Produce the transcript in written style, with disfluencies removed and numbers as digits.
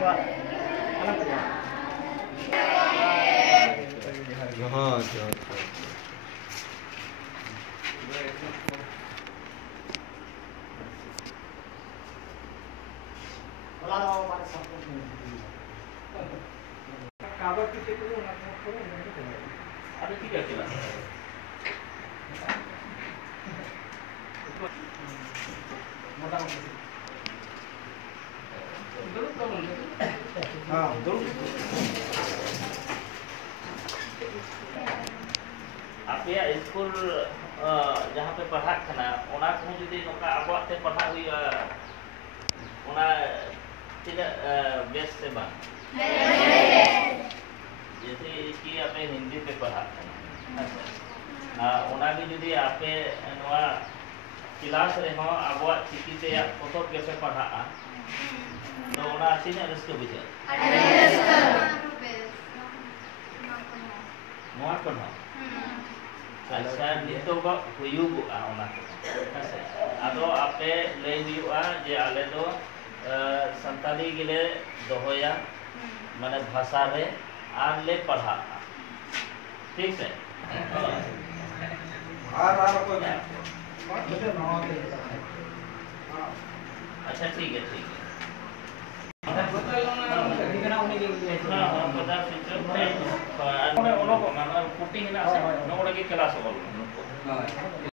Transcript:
हाँ कागज की चेक करो ना अरे ठीक है चला मोटा हाँ आप या स्कूल जहाँ पे पढ़ा खाना ओना को जुदी नोका आबोते ते पढ़ा हुई ओना तीना बेस से बा जैसे कि आपे हिंदी पे पढ़ा खाना ओना भी जुदी आपे नवा क्लास रे हो आबो चिकी ते फोटो कैसे पढ़ा तो ओना तीना रस्के बुझे नवा पढ़ा अच्छा नितोगा हुयुगुआ ओना हसे आदो आपे ले हुयुआ जे आले दो संताली गिले दोहोया माने भाषा रे आर ले पढ़ा ठीक है अच्छा ठीक है हाँ,